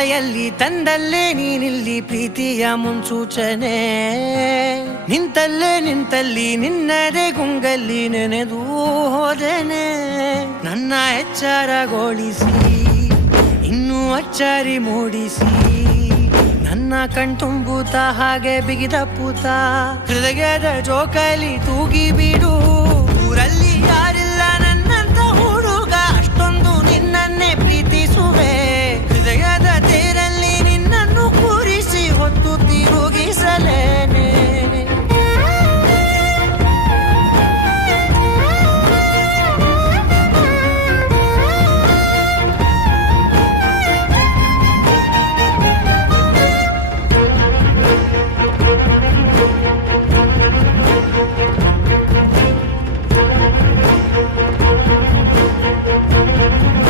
ಮಳೆಯಲ್ಲಿ ತಂದಲ್ಲೇ ನೀನಿಲ್ಲಿ ಪ್ರೀತಿಯ ಮುನ್ಸೂಚನೆ ನಿಂತಲ್ಲಿ ನಿನ್ನದೇ ಗುಂಗಲ್ಲಿ ನೆನೆದು ಹೋದನೆ ನನ್ನ ಎಚ್ಚರಗೊಳಿಸಿ ಇನ್ನೂ ಅಚ್ಚರಿ ಮೂಡಿಸಿ ನನ್ನ ಕಣ್ತುಂಬುತ್ತ ಹಾಗೆ ಬಿಗಿದ ಪೂತ ಹೃದಯದ ಜೋಕಾಲಿ ತೂಗಿ ಬಿಡು ಊರಲ್ಲಿ